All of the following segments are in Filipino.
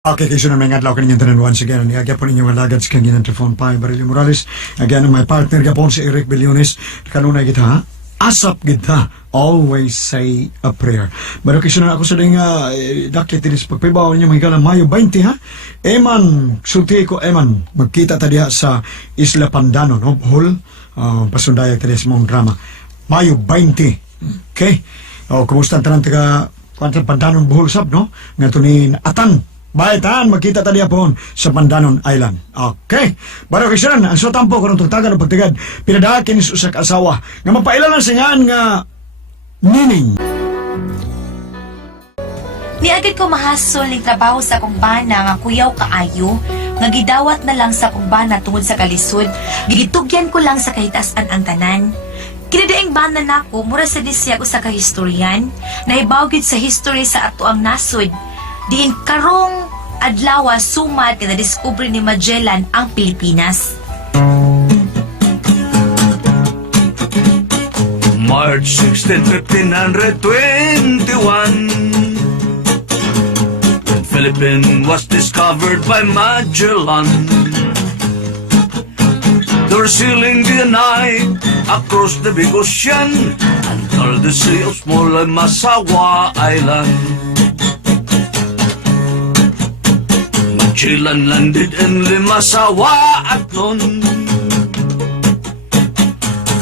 Okay, kayo na may ngadlaw kaninyang tanan once again. Niagya po ninyong alagad sa kanginang telefon pa, Barilio Morales. Again, my partner gapon si Eric Billones. Kanunay kita, ha? Asap kita. Always say a prayer. Pero kayo na ako sa ling dakit tinis pagpibaw ninyo mga Mayo 20, ha? Eman, sulti ko, Eman, magkita tadiha sa Isla Pandano, no? Hul, pasundaya tinis mong drama. Mayo 20. Okay? Kumusta ang tanang taga Quantum Pandanon Bohol Sab, no? Nga ito ni Atan. Baitan, magkita tadi apon sa Pandanon Island. Okay. Baro kisyan, ang sotampo kung tugtagan o pagtigad, pinadakin sa usak asawa. Nga mapailan singan nga nining. Niagad ko mahasol ng trabaho sa akong bana nga kuyaw kaayo, nga gidawat na lang sa akong bana tungod sa kalisod, gigitugyan ko lang sa kahitasan ang tanan. Kinadaing bana nako mura sa disya ko sa kahistoryan, naibawgid sa history sa ato ang nasod. Diin karong adlaw sumad kada diskubre ni Magellan ang Pilipinas. March 16, 1521, when Philippines was discovered by Magellan. They were sailing the night across the big ocean until the sea of small and Masawa Island. Magellan landed in Limasawa at noon.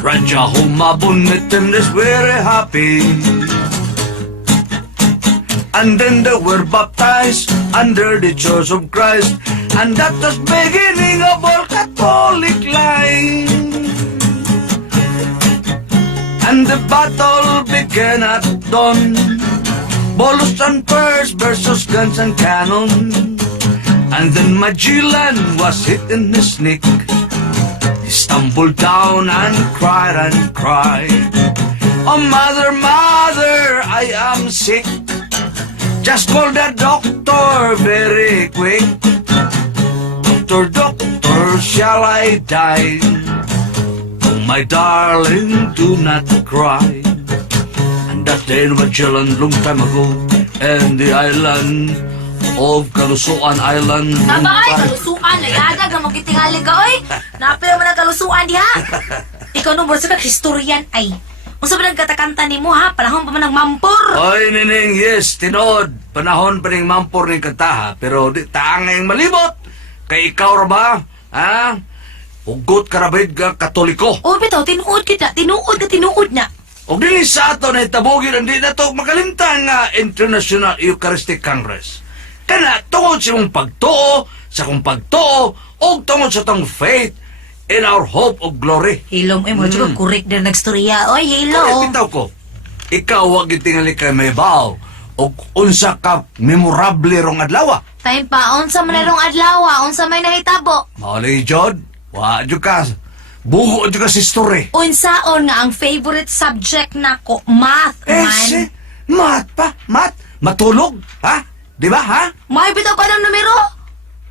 Raja Humabon met them is very happy. And then they were baptized under the Church of Christ. And that was beginning of all Catholic line. And the battle began at dawn. Bolos and spurs versus guns and cannon. And then Magellan was hit in his neck. He stumbled down and cried. Oh, mother, mother, I am sick. Just call the doctor very quick. Doctor, doctor, shall I die? Oh, my darling, do not cry. And that day Magellan, long time ago, and the island of Kalusuan Island. Nabay, kalusuan, layaga, gamang kitingali ka, oy. Napil mo na kalusuan diha. Ikaw nung bursa ka, historian ay. Kung sabi nagkatakanta ni mo ha, panahon pa man ng mampor. Oy, nining, yes, tinood. Panahon pa ning mampor ning kataha, pero di taang ngayong malibot. Kay ikaw ra ba? Ha? Hugot ka rabid ka katoliko. O, bitaw, tinuod na. O dili sa ato na itabogin, hindi na to makalintang nga International Eucharistic Congress. Kana tungod sa mong pagtuo, sa kong pagtuo, o tungod sa tong faith in our hope of glory. Hilom, mo, tsaka correct din nagstorya. Oy, hilo. Kaya bitaw ko, ikaw wag itingali kay may baw, o unsa ka memorable rong adlaw. Time pa, unsa man narong adlaw, unsa may nahitabo. Mauli, Jod, wa jud ka, bugo jud ka sa story. Unsaon nga ang favorite subject nako, math, man. Math pa? Math? Matulog? Ha? Di ba, ha? May bitaw pa ng numero.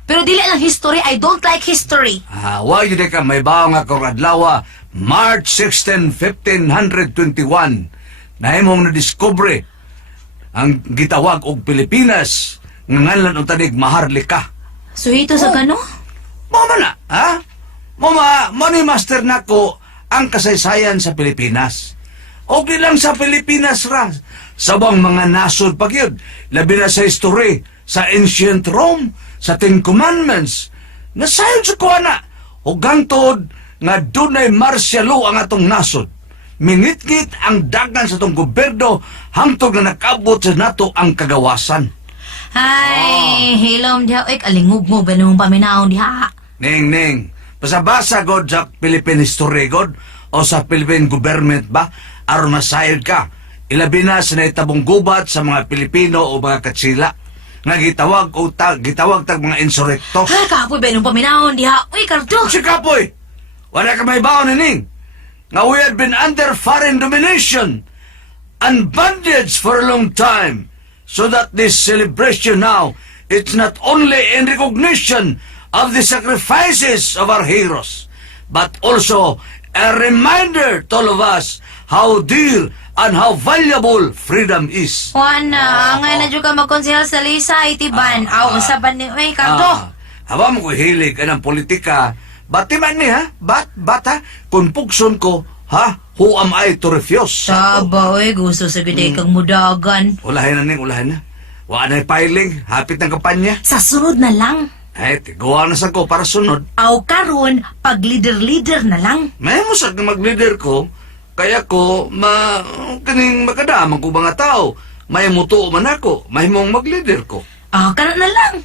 Pero dili lang history, I don't like history. Wa yun ka may bawa nga kong adlaw, March 16, 1521, na imong na-discover ang gitawag og Pilipinas, nga ngalan o tanig Maharlika. So ito sa kano? Mama na, ha? Mama, money master na ko ang kasaysayan sa Pilipinas. O di lang sa Pilipinas ra, sabang mga nasod pag yun, labi na sa history, sa ancient Rome, sa Ten Commandments, nasayon sa kuha na, o gantod nga dunay martial law ang atong nasod. Mingit-ngit ang dagan sa itong gobyerno hangtod na nakabot sa nato ang kagawasan. Ay, hilom diha. Uy, kalingog mo ba nung paminaon diha? Ning, pasabasa god sa Philippine history god o sa Philippine government ba, aron masayod ka. Ilabi na sa naitabong gubat sa mga Pilipino o mga katsila nga gitawag tag mga insurrecto. Ha, kapoy ba nung paminaon diha? Uy, karto! Si Kapoy, wala ka may baon nining. Nga we had been under foreign domination and bondage for a long time, so that this celebration now, it's not only in recognition of the sacrifices of our heroes, but also a reminder to all of us how dear on how valuable freedom is. Wana, nga na dyan ka magkonsehal sa Lisa, itiban. Sa ban ni, uy, Kardo. Hawa mo ko hilig ka ng politika, bati man ni ha? Bata, kung pugson ko, ha? Who am I to refuse? Saba, uy, gusto sa biday kang mudagan. Ulahin na ning, ulahin na. Wala na filing, hapit ng kampanya. Sa sunod na lang. Eh, tigawa na sa ko para sunod. Aw karon, pag leader-leader na lang. May musag na mag-leader ko, kaya ko, kaning makadaman ko mga tao. May muto man ako, may mong mag-leader ko. Karon na lang.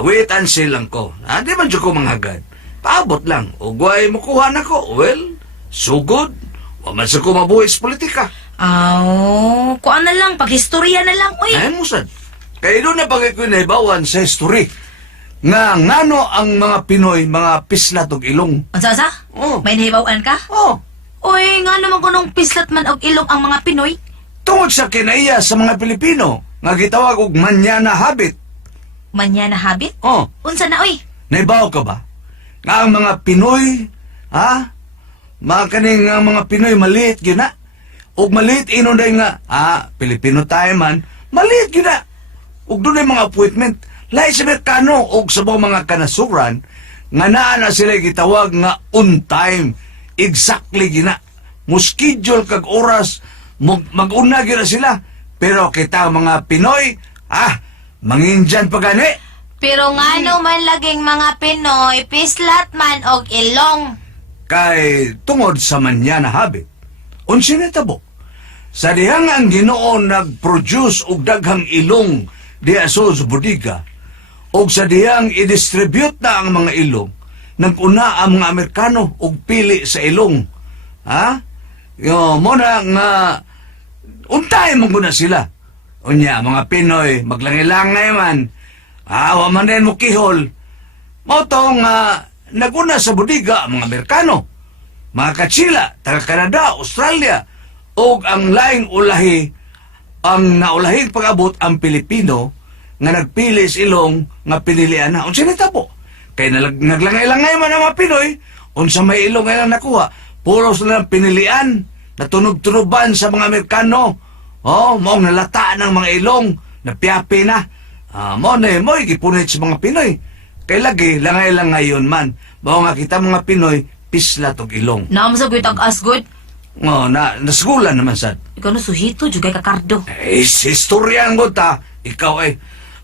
Wait and see lang ko. Di man dyan ko manghagad. Paabot lang. Ugway makuha na ko. Well, so good. Waman sa ko mabuhis politika. Kuan na lang, paghistorya na lang, uy. Ay, musad. Kaya doon na pagay ko naibawan sa history. Nga ngano ang mga Pinoy, mga pislat og ilong. Sa? Oh. May nahibawan ka? Oh, Uy, nga naman kunong pislat man og ilong ang mga Pinoy. tungod sa kinaiya sa mga Pilipino, nga gitawag og manyana habit. Manya na habit? Oh, Unsa na, uy? naibaw ka ba? Nga ang mga Pinoy, mga kaning nga mga Pinoy maliit gina. Ug maliit inon day nga, Pilipino tayo man, maliit gina. Ug doon mga appointment, lahi sa Amerikano ug sa mga kanasuran, nga naa na sila gitawag nga on time. Exactly gina. Muskidule kag oras, mag-una gina sila. Pero kita mga Pinoy, manginjan pa gani. Pero nga man laging mga Pinoy, pislat man og ilong. Kay tungod sa manyana habit. Unsi na tabo. Sa dihang ang Ginoo nag-produce og daghang ilong di aso sa bodega, og sa dihang i-distribute na ang mga ilong, nag-una ang mga Amerikano og pili sa ilong. Mo na nga untay mo guna sila. Unya, mga Pinoy, maglangilangay man. Wa man din mo kihol. Mo to nga naguna sa bodega ang mga Amerikano, mga Katsila, taga Canada, Australia, o ang laing ulahi, ang naulahing pag-abot ang Pilipino nga nagpili sa ilong nga pinilian na. Unsa nita po? Kaya naglangay-langay man ang mga Pinoy, unsa may ilong nga lang nakuha, puro sila pinilian, natunog-tunuban sa mga Amerikano. Moong nalataan ng mga ilong, napiapi na. Mo gipunit sa mga Pinoy. Kay lagi, langay-langay yun man. Mao nga kita mga Pinoy, pislat og ilong. Naam sa kuy tag-asgod. Nasgulan naman sad. Ikaw na suhito, jugay ka Kardo. Historian ko ta. Ikaw ay.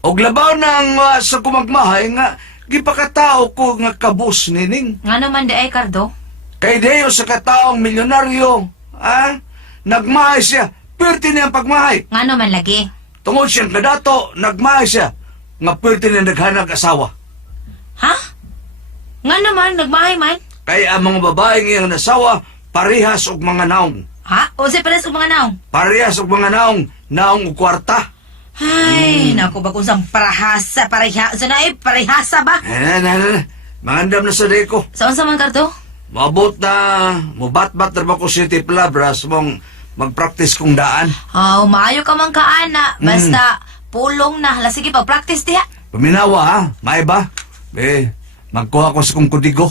Og labaw nang sa kumagmahay nga, gipakatao ko nga kabus nining. Nga naman di ay Kardo. Kay Deo sa kataong milyonaryo, nagmahay siya. Pwerte niya ang pagmahay. Nga naman lagi. Tungod siyang kadato, nagmahay siya. Nga pwerte niya naghanag asawa. Ha? Nga naman, nagmahay man. Kaya ang mga babaeng iyang nasawa, parehas og mga naong. Ha? O si pares og mga naong? Parehas og mga naong og kwarta. Ay, naku ba kung saan parehasa ba? Mangandam na sa deko. Saan sa man Kardo? Mabot na, mubat-bat na ba ko City Palabras mong mag-practice kong daan. Maayo ka man kaana. Basta, pulong na. Hala, sige, pag-practice diha. Paminawa ha, may ba? Magkuha ko sa kong kudigo.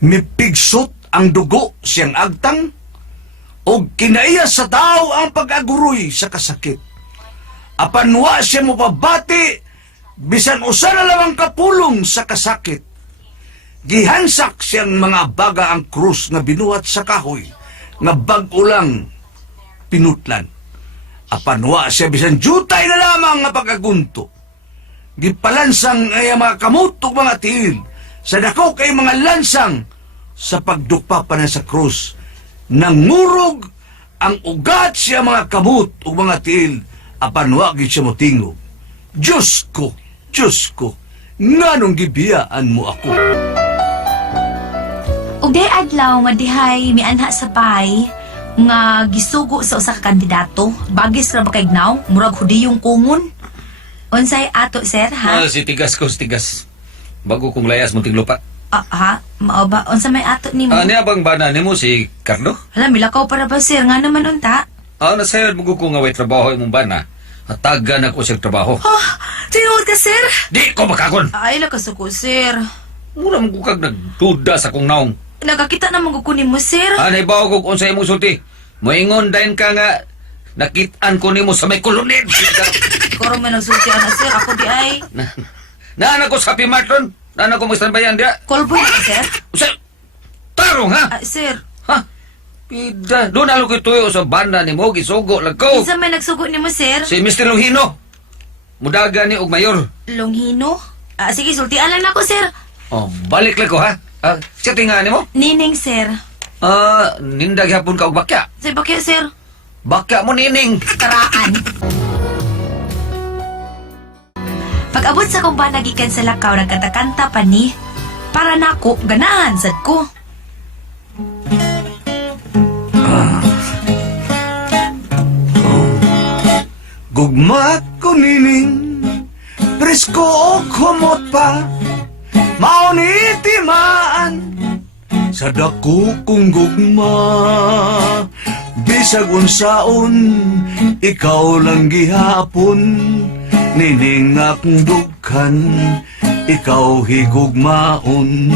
Mipigsot ang dugo siyang agtang o kinaiya sa tao ang pag-aguroy sa kasakit. Apanwa siya mo pabati, bisan usa na lamang kapulong sa kasakit. Gihansak siyang mga baga ang krus nga binuhat sa kahoy, nga bag-o lang pinutlan. Apanwa siya bisan jutay na lamang nga pag-agunto. Gipalansang ay mga kamot ug mga tiil, sa dako kay mga lansang sa pagdukpa pa na sa krus. Nangurog ang ugat siya mga kamot ug mga tiil, apanwa gid siya motingog. Diyos ko, nganong gibiyaan mo ako? Ug day adlaw nga dihay mianha sa pay nga gisugo sa usa ka kandidato, bagis ra ba kay gnaw, murag hudiyong kungon. Unsay ato sir ha? Si tigas ko, si tigas. Bago kong layas munting lupa. Ha? Mao ba unsa may ato nimo? Niya bang bana nimo si Carlo? Hala, milakaw para ba sir nga naman unta? Nasayod mo ko nga way trabaho imong bana. Hatagan ako siyang trabaho. Tinuod ka sir? Di ko makakon! Ay la kasuko sir. Mura mo ko kag nagduda sa kong naong. Nagakita na kunin mo, sir. Naibaw ko kung sa imong sulti. Moingon dahin ka nga nakitaan ko nimo sa may kulunid. Karo may nagsulti na, sir. Ako di ay. Naanak ko sa Pimarton. Naanak ko magstanbayan dia. Callboy na, sir. Sa tarong ha? Sir. Ha? Pida. Doon alo ko tuyo sa banda ni mo. Gisugo lang ko. Isa may nagsugo ni mo, sir. Si Mr. Longhino. Mudaga ni og mayor. Longhino? Sige, sultian lang ako, sir. Oh, balik lang ko ha. Siya tingaan mo? Nining, sir. Nindag hapon ka og bakya. Sir, bakit, sir? Bakya mo nining. Karaan. Pag-abot sa kong banagikan sa lakaw, nagkanta-kanta pa ni, para nako, ganahan sad ko. Gugma ko nining, presko o kumot pa, maunitimaan, sa dako kong gugma. Bisag unsaon, ikaw lang gihapon, nining akong dughan, ikaw higugmaon.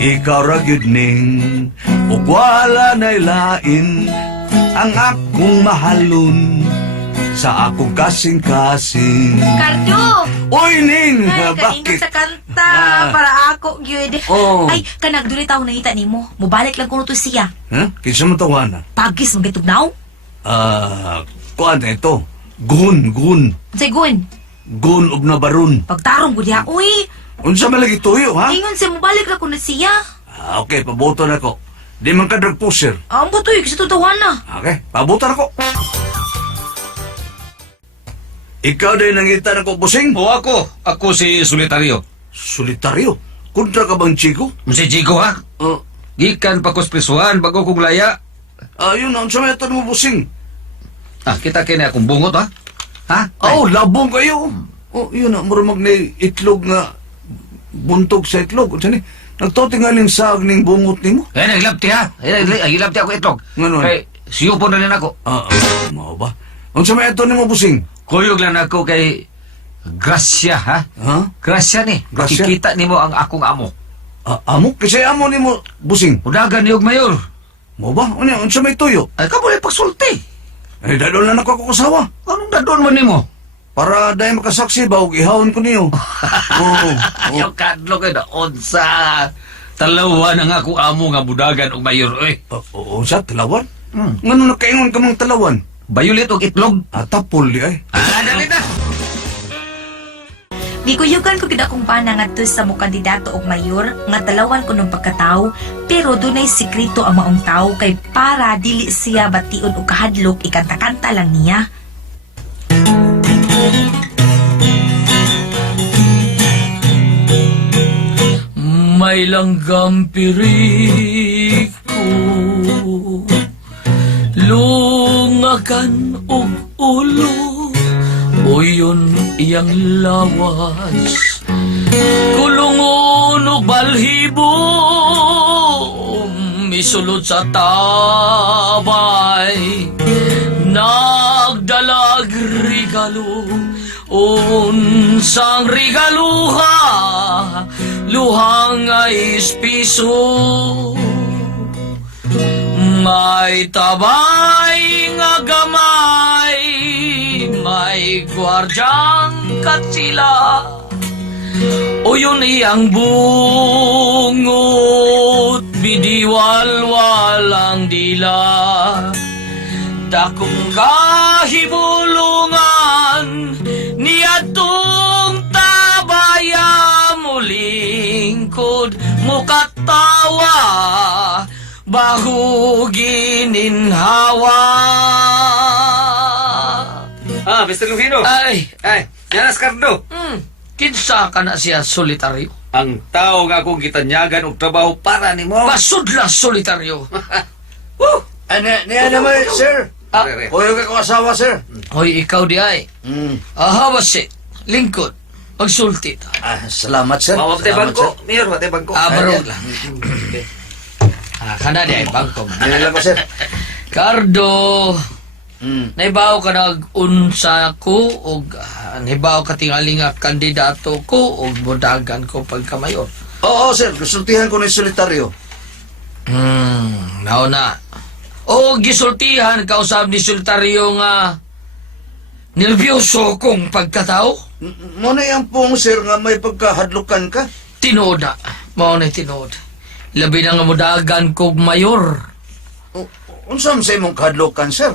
Ikaw ra gyud ning, ug wala na'y lain, ang akong mahalon, sa akong kasing-kasing. Cardo! Oy, Ning! Ay, kaingat Bakit? sa kanta, para ako, gyud. Oh. Ay, kanag duli tao nangita ni mo. Mubalik lang kuno to siya. Ha? Kinsa mo tawanan? Pagis, magitugnaw. Kuan na ito. Gun. Sigun, Gun ug nabaron. pagtarong ko diha. Uy, Unsa man lagi tuyo, ha? ingon siya, mubalik lang kuno siya. Okay, pabuto na ko. Di man ka drug pusher. Ang butoy, kasi tutawan na. Okay, pabuto na ko. Ikaw din nangita na ko, busing? O ako. Ako si Solitario. Solitaryo. Kontra ka bang chiko? Si Chico ha? Uh, Gikan pa ko sa prisuhan bago kong laya. Ayun, unsa man ito mo, busing? Kita kini akong bungot ha? Ha? Oh, labong kayo. Oh, yun na, marumag na itlog nga buntog sa itlog. Unsa ni? Nagtotingaling sa agning bungot nimo? Naglabti ha? Naglabti ako itlog. Nganon? Kay siyo po na rin ako. Mao ba? Unsa man ito nimo, busing? Kuyog lang ako kay Gracia ha? Ha? Gracia ni. Gracia? Makikita nimo ang akong amo. Amo? Kasi amo nimo, busing. Udagan ni og mayor. Mo ba? Unsa may tuyo? Ay ka muli pagsulti. Ay, dadol na ako kasawa. Anong dadon mo nimo? Para dahil makasaksi ba, ug ihawon ko niyo. Oo. Ayaw kadlo kay da unsa. Talawa na nga ako amo nga budagan og mayor oy. Oo, sa talawan? Ngano nakaingon ka mong talawan? Bayulit og itlog. Tapol di ay. Dali na. Gikuyugan ko gid akong pana ngadto sa mo kandidato og mayor nga talawan ko ng pagkatao, pero dunay sikreto ang maong tao kay para dili siya bation og kahadlok, ikanta-kanta lang niya. May langgam piriko, lungakan og ulo, uyon iyang lawas, kulungon og balhibo, misulod sa tabay, nagdalag regalo, unsang regaluha, luhang ais piso. May tabay nga gamay, may gwardyang katsila, o yun iyang bungot, bidiwal walang dila. Dakong kahibulungan, niadtong tabaya mo lingkod, mukatawa, bahu gininhawa. Mr. Lugino. Ay, Yanas Cardo. kinsa ka na siya solitaryo? Ang tao nga akong gitanyagan og trabaho para nimo. Masudla solitaryo. Niya naman, sir. Kuyo ka kong asawa, sir. Hoy, ikaw di ay. Hawasi, lingkod, magsulti ta. Salamat, sir. Mawatay bangko. Mayor, watay bangko. Barog lang. Kana di ay bangko. Dinala ko, sir. Cardo, naibaw ka nag-unsa ko o naibaw ka tingaling nga kandidato ko o budagan ko pagkamayor. Oo, sir. Gusultihan ko na yung solitaryo. Nauna. O gisultihan kausap ni Sultario nga nervyoso kong pagkatao. Mo na yan pong, sir, nga may pagkahadlukan ka. Tinood na. Mao na tinood. Labi na nga mudagan kog mayor. Unsam sa imong kahadlukan, sir?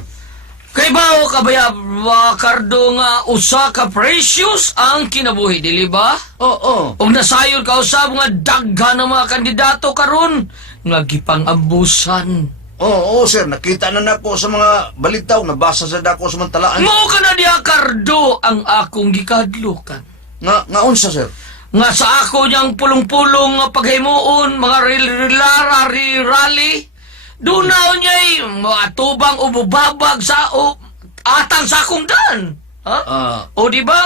Kay bao kabaya Cardo nga usa ka precious ang kinabuhi, dili ba? Oo. Og nasayon ka usab nga daghan ng mga kandidato karon nga gipang-ambusan. Oo, sir. Nakita na nako sa mga balitaw. Nabasa sa dako sa mga talaan. Mao ka na diha Cardo ang akong gikadlukan. Nga unsa, sir? Nga sa ako niyang pulong-pulong nga paghimuon, mga rally, dunaw niya'y mga tubang o bubabag sa atang sa akong daan. Ha? O di ba?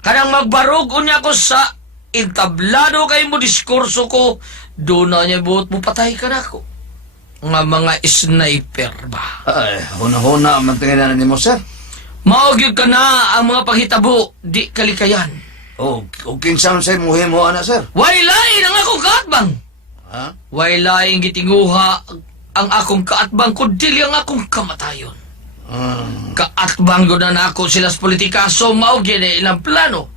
Kanang magbarog niya ko sa intablado kay mo diskurso ko, dunaw niya buot mo patay ka na ko. Nga mga sniper ba? Ay, huna-huna man tingnan na nimo, sir. Maogyod ka na ang mga panghitabo, di kalikayan. O kinsam sa muhimo, ana, sir. Wailay ang akong kaatbang. Ha? Wailay ang gitinguha ang akong kaatbang kundi ang akong kamatayon. Kaatbang ko na ako sila sa politika, so maugyan na ilang plano.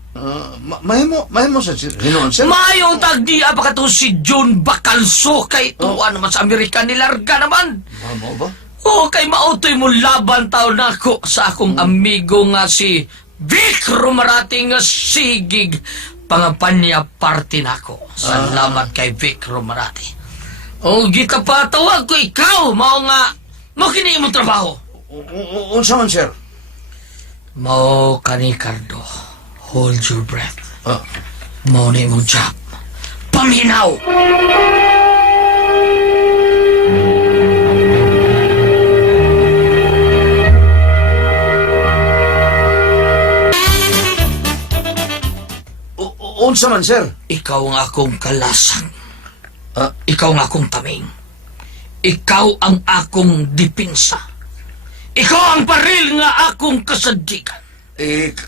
Mahimo sa hinuon, sir. Mayong tagdi pa to si John Bacalso kay tuwa naman sa Amerika nilarga naman. Mo ba? O kay mautoy mo laban taon nako sa akong amigo nga si Vic Romarati nga sigig pangapanya party nako. Salamat kay Vic Romarati. O gita pa tawag ko ikaw mao nga mo kini imong trabaho. Unsa man, sir? Mao kani Cardo. Hold your breath. Mao na imong job. Paminaw! Unsa man, sir? Ikaw ang akong kalasan. Ikaw ang akong taming. Ikaw ang akong dipinsa. Ikaw ang paril nga akong kasadikan.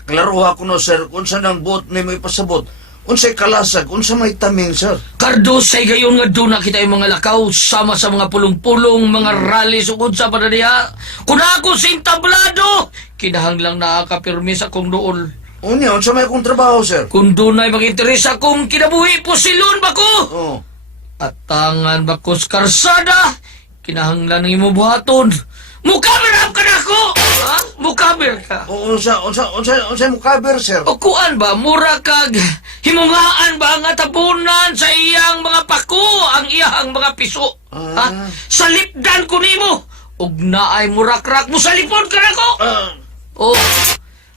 Klaro ako no, sir. Unsa nang buot ni mo ipasabot? Unsay kalasag? Unsa may taming, sir? Cardo, say gayon nga doon na kita yung mga lakaw sama sa mga pulong-pulong, mga rally sukod sa panadiha. Kung ako sa intablado, kinahanglang nakakapirmi sa kong dool. Unya, unsa may akong trabaho, sir? Kung doon ay mag-interes akong kinabuhi po silon ba ko? Oo. At tangan ba ko sa karsada, kinahanglan ng imubuhaton. Mukaber ka na ako! Ha? Mukaber ka. Unsa mo cover, sir? O kuan ba, mura kag himungaan ba nga tabunan sa iyang mga pako, ang iyang mga piso? Ha? Salipdan ko nimo. Og naay murakrak mo salipon ka na ko.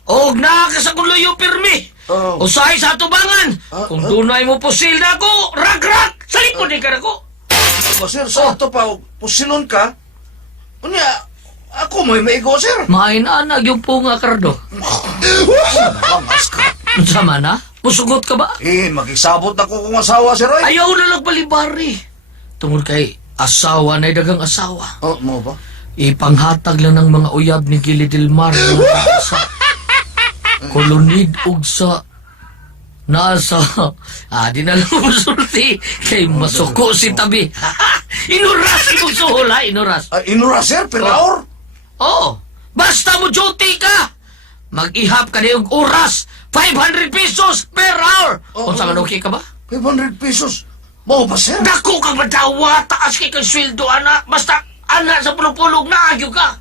Og naa ka sa kuluyo pirmi. Usahay sa atubangan. Kung dunay mo pusil na ako, rak-rak! Salipon din ka na ko. Sir, sa ato pa, pusilon ka? Unya, ako mo'y maigo, sir. Mainanag yung punga, Cardo. Pangas ka. Sama na? Musugot ka ba? Makisabot ako kung asawa, sir, ay. Ayaw na lang balibari. Tungod kay asawa na dagang asawa. Mo ba? Ipanghatag lang ng mga uyab ni Gili Del Mar na sa kolonid ug sa nasa di na lang musulti kay masuko si tabi. Inuras mo suhol ha, inuras. Inura, sir, pinaor. Oh, basta mo duty ka. Mag-ihap ka na yung oras. 500 pesos per hour. Kung saan okay ka ba? 500 pesos. Mo ba, sir? Dako kang madawa, taas kay kang sweldo, anak. Basta, anak sa pulong-pulong, naagyo ka.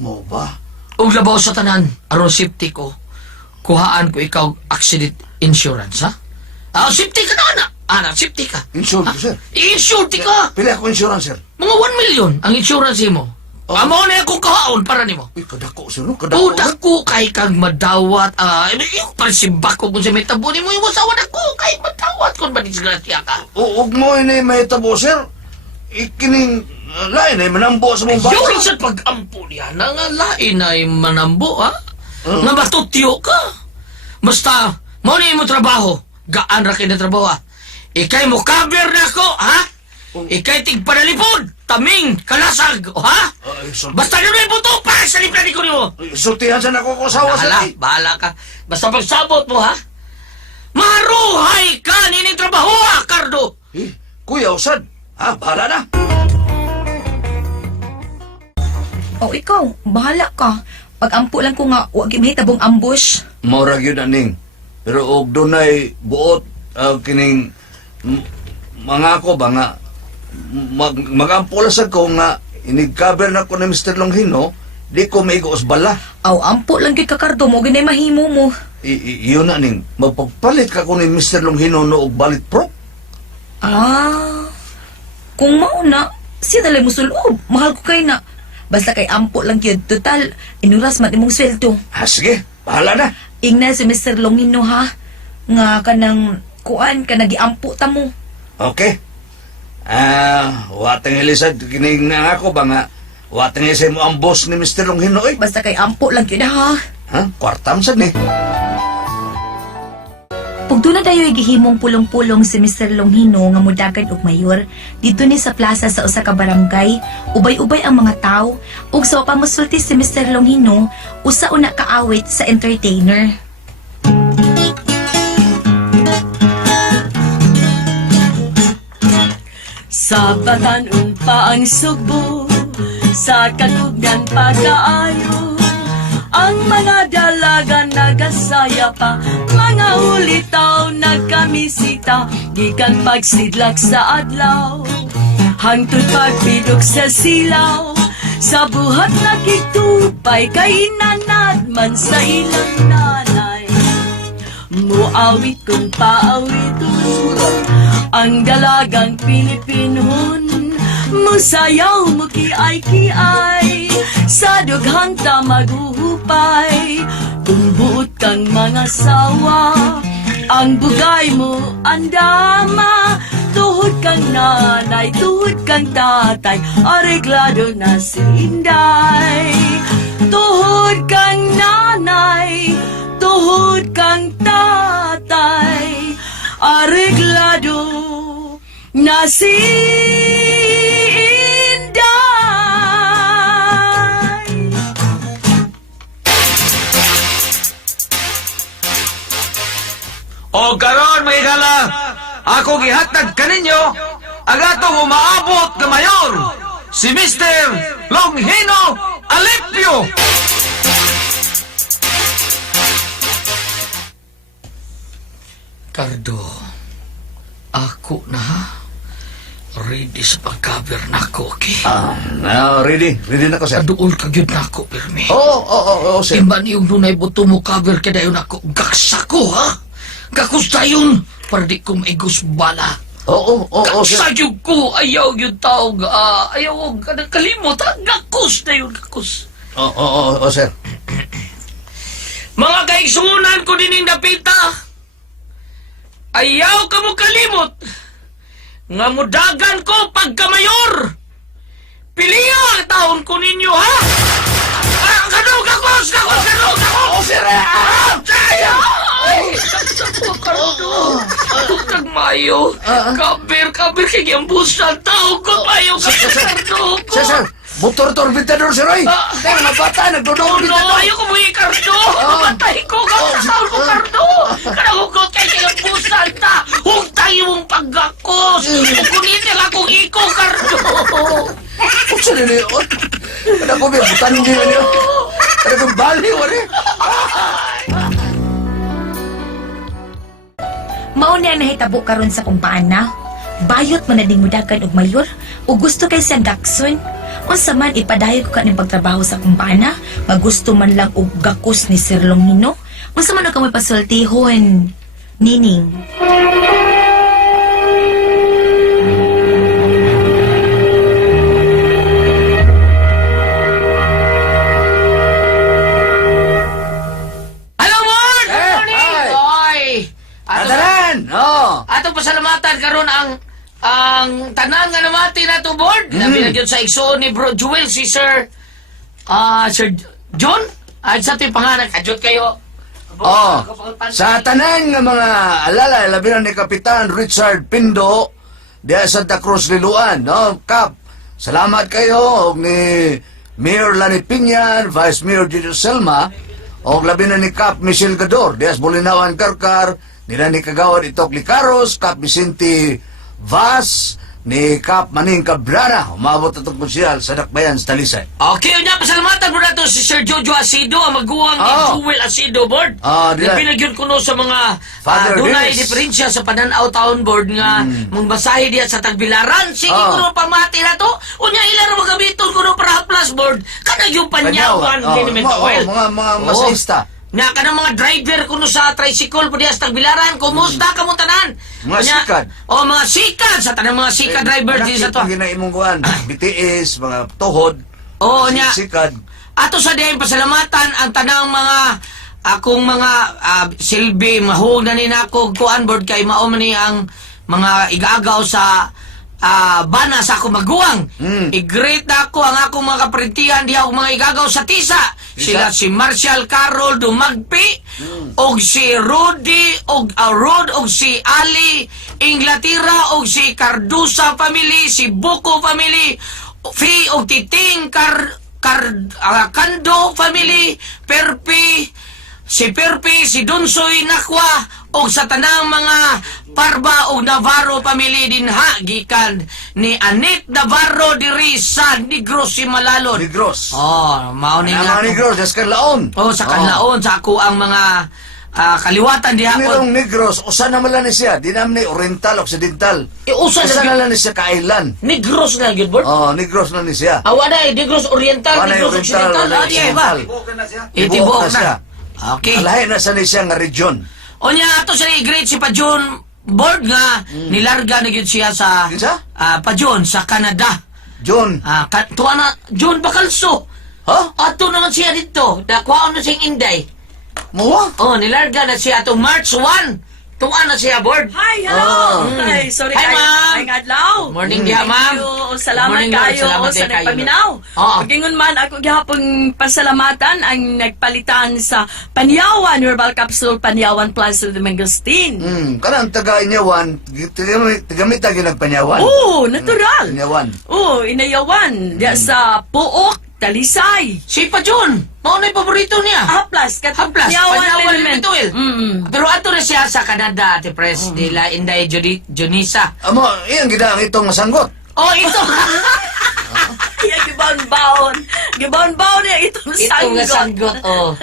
Mo ba? Ug labaw sa tanan, aron safety ko, kuhaan ko ikaw accident insurance, ha? Safety ka na, anak. Anak, safety ka. Insured ko, sir. I-insure ka. Pila ako insurance, sir? Mga 1 million ang insurance mo. Amo na akong kahaon para nimo. Uy, kadako, sir, no? Kadako. Dako kay kag madawat. Yung pansibak ko kung sa may tabo ni mo, yung masawa na ko kay madawat kung ba disgrasya ka. Huwag mo ini may tabo, sir. Ikining lain ay manambo sa mong Yung basa. sa pag-ampo niya, nangalain ay manambo, ha? Nga matutyo ka. Basta, mo na mo trabaho. Gaan ra kayo na trabaho, ha? Ikay mo cover na ako, ha? Ikay tigpanalipod, taming, kalasag, ha? Basta nyo na yung buto, para sa liplani ko niyo. Sultihan sa nako ko asawa, sir. Bahala ka. Basta pagsabot mo, ha? Maruhay ka, nining trabaho, ha, Cardo? Kuya, usad. Ha, bahala na. O ikaw, bahala ka. Pag-ampo lang ko nga, huwag mahitabong ambush. Maurag yun aning. Pero og dunay buot kining mga ko ba nga magampulas ko nga inig-cover na ko ni Mr. Longhino, di ko maigos bala. Aw, ampo lang kay kakardo mo, ginay mahimo mo. Iyon na ning, magpagpalit ka ko ni Mr. Longhino no og balit pro. Ah, kung mauna, siya talay mo sulob. Mahal ko kay na. Basta kay ampo lang yun. Total, inuras man imong sweldo. Sige, bahala na. Ingna si Mr. Longino ha. Nga kanang kuan ka nagiampo ta mo. Okay. Watang ilisad, kining nga ako ba nga, watang ilisad mo ang boss ni Mr. Longhino eh. Basta kay ampo lang yun ha. Ha? Kwartam sad ni. Pag doon na tayo gihimong pulong-pulong si Mr. Longhino nga mudagan og mayor, dito ni sa plaza sa usa ka barangay, ubay-ubay ang mga tao, ug sa pamusulti si Mr. Longhino, usa una kaawit sa entertainer. Sa batanon pa ang sugbo, sa katugnan pagkaayo. Ang mga dalaga nagasaya pa, mga ulitaw nagkamisita, gikan pagsidlak sa adlaw. Hangtod pagpidok sa silaw, sa buhat nakitupay kay nanad man sa ilang nanay. Muawit kung paawiton, ang dalagang Pilipinon. Musayaw mo kiay-kiay, sa dughang ta maguhupay. Kung buot kang mga sawa, ang bugay mo andama. Tuhod kang nanay, tuhod kang tatay, areglado na si Inday. Tuhod kang nanay, tuhod kang tatay, areglado na si Inday. O karon mga igala, ako gihatag kaninyo ang atong umaabot na mayor, si Mr. Longhino Alipio. Cardo, ako na ha? Ready sa pag-cover na ako, okay? Ready na ko, sir. Aduol ka yun na ako, Pirmi. Oo, sir. Timba niyong dunay buto mo cover ka dayon ako. Gaksa ko, ha? Gakusta yun, para di ko maigos bala. Oo, sir. Kagsayog ko, ayaw yung tao, ayaw ka nagkalimot, ha? Gakus na yun, gakus. Oo, sir. Mga kaigsunan ko din napita. Ayaw ka mo kalimot. Nga mudagan ko pagkamayor. Piliya ang taon ko ninyo, ha? Kanong kakos! Oo, sir. Kardo, tukag mayo. Kabir, kay giyambusan tao ko mayo. Kardo ko. Sir. Motor-torbitador, sir, oy. Teka, mga bata, nagdodong No, ayaw ko mo Kardo. Mamatay ko ka sa taon ko, Kardo. Kanahugot kay giyambusan ta. Huwag tayo mong paggakos. Kunin nila akong iko, Kardo. Uksa nila yun. Kada ko, may butan nila niyo. Kada kong baliw, ano? Mao na ang nahitabo karon sa kumpana. Bayot man na ding mudagan og mayor o gusto kay siyang gakson. Unsa man ipadayon ko kaning pagtrabaho sa kumpana, magusto man lang og gakos ni Sir Longhino. Unsa man ka may pasultihon, Nining. Hello, Ward! Good morning! Oy! Adalan! Oo. Ato pasalamatan karon ang tanan nga namati na to, board. Labi na gyud sa igsoon ni Bro Jewel, si Sir Sir John. Ay sa ting pangalan, kajut kayo. Sa tanan nga mga alala, labi na ni Kapitan Richard Pindo, diya Santa Cruz, Liluan, no? Kap, salamat kayo, og ni Mayor Lani Pinyan, Vice Mayor Gino Selma, og labi na ni Kap Michelle Gador, diya sa Bulinawan, Karkar, nila ni Kagawad Itok Licaros, Kap Vicente Vaz, ni Kap Maning Cabrera, umabot itong konsyal sa Dakbayan sa Talisay. Okay, unya pasalamatan mo na to si Sir Jojo Asido, ang maguwang ni Oh. Jewel Asido board. Dila. Nagpinagyon ko no sa mga Father dunay Dennis. diferensya sa Pananaw Town Board nga mangbasahe diya sa Tagbilaran. Sige ko no pamati na to. Unya ilang magamiton ko no para plus board. Kana yung panyawan din ni Metoel. Mga masahista. Nga ka ng mga driver kuno sa tricycle pwede sa Tagbilaran. Kumusta ka mo tanan? Mga sikad. O mga sikad sa tanang mga sikad driver din sa to. Ginaimong kuhan, BTS, mga tuhod, Oo nya. sikad. Ato sa diyan pasalamatan ang tanang mga akong mga silbi mahug na ni nako kuan board kay mao man ni ang mga igagaw sa bana sa akong maguwang. I-greet na ako ang akong mga kaprintihan diha og mga igagaw sa tisa. Sila si Marshall Carol Dumagpi og si Rudy og Rod og si Ali Inglaterra og si Cardusa family, si Buko family, Fi og Titing Kando family, si Perpi, si Dunsoy Nakwa, o sa tanang mga Parba o Navarro family din ha, gikan ni Anik Navarro diri sa Negros si Malalon. Negros. Oh, mao ni Mga nga. Negros, das Kanlaon. Oh, sa kanlaon sa ako ang mga kaliwatan diha ko. Nirong Negros, usa na man lang ni siya, di naman ni Oriental, Occidental. Usa na lang ni siya ka-island. Negros na gyud board. Negros na ni siya. Awada Negros Oriental, Wala Negros Oriental, Occidental, wala adi ba? Itibok na. Okay. Alahin na sa ni siya nga region. Onya ato sa grade si Pajon board nga nilarga na gyud siya sa Kinsa? Pajon sa Canada. John. Tuwa na John Bacalso. Ha? Ato naman siya dito. Nakuha na siyang Inday. Muwa? Oh, nilarga na siya ato March 1. Tuwa na siya board. Hi, hello! Hi, sorry Hi, kayo. ma'am. Ay, ngadlaw. Morning diha, ma'am. Thank you. Salamat Morning, kayo salamat sa din kayo. nagpaminaw. Oo. Pagingon man ako gihapon pasalamatan ang nagpalitan sa Panyawan Herbal Capsule Panyawan Plus with Mangosteen. Kanang taga-inyawan, tigamit tayo nagpanyawan. Oo, natural. Inyawan. Oo, inayawan. Diya sa Puok, Talisay. Si Pajon, mao na paborito niya. Haplas, Haplas, Panyawan Panyawan element. Bituil. Mm. Pero ato na siya sa Canada, Ate Pres, nila Inday Jonisa. Amo, iyang gidang itong masanggot. Oh, ito! Iya, gibaon-baon. Gibaon-baon niya itong Ito nga sanggot, oh.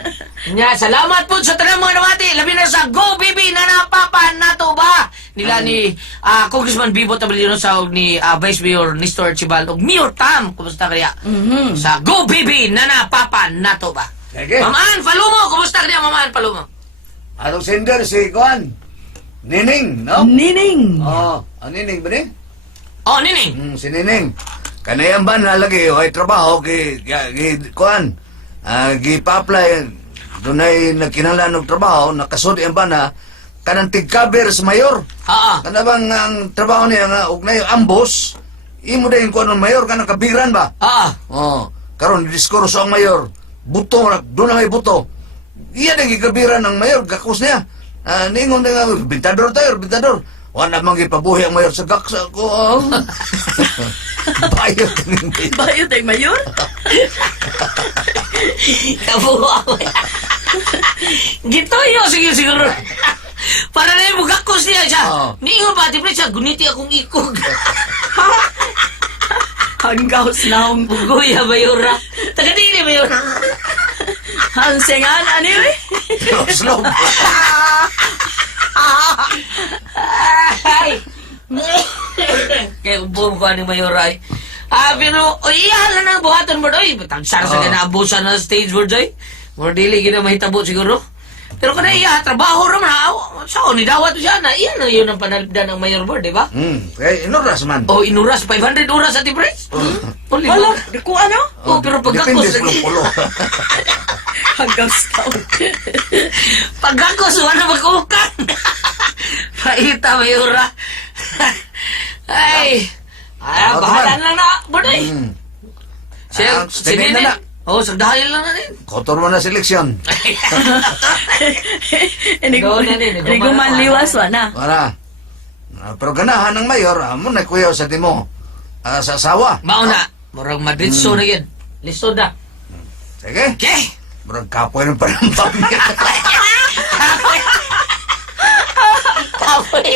Nya, salamat po sa tanang mga namati. Labi na sa Go Baby na napapan na to ba? Nila ni Congressman Bibo Tabaliano sa ni Vice Mayor Nestor Chibal og Mayor Tam. Kumusta kaya? Sa Go Baby na napapan na to ba? Sige. Mamaan Palumo, kumusta kaya Mamaan Palumo? Atong sender si Kuan. Nining, no? Nining. Ang Nining ba ni? Oh, Nining. Si Nining. Kanayang ba na lagi, ay trabaho, Kuan. Gi-pa-apply, doon ay nagkinalaan ng trabaho, nakasod ang ba na, kanang tig-cover sa mayor. Kana bang ang trabaho niya nga, ug na yung ambos, imo din ko anong mayor, kanang kabiran ba? Karon diskurso ang mayor, buto, doon na may buto. Iya na gikabiran ng mayor, gakos niya. Ningon na nga, bintador tayo, bintador. Wala namang ipabuhi ang mayor sa gaksa ko. Bayot ng mayor. Bayot ay mayor? Kabuha ko. Gito yun, sige siguro. Para na yung mugakos niya siya. Niingon ba, di ba siya, guniti akong ikog. Hanggaws na akong Bugoya, Mayora. Taga-dili, Mayora. hansengan, ano yun? Slow. Ay! Kaya ubo ko ni Mayora ay. Pero, iyahan lang ng buhaton mo doy. Tagsara sa ganaabusan na stage board doy. More dili gina mahitabo siguro. Pero kung iya, trabaho raman ha. Sao, nidawat siya na. Iyan na yun ang panalipdan ng mayor board, di ba? Kaya inuras man. O, inuras, 500 oras at i-press. Wala, di ko ano? Oh, pero Depende pagkakos. sa pulo. Hanggaws na ako. Pagkakos, wala magkukan. Paita, Mayora. Ay. Bahala lang na, Borday. Siya, Tingnan na. Oh, sagdahan lang na rin. Kotor mo na seleksyon. Hindi ko manliwas, wala. Wala. Pero ganahan ng mayor, mo na kuyaw sa timo. Sa asawa. Mauna, murag madritso na yun. Listo na. Sige. Okay. Murag kapoy ng panampam niya. Kapoy.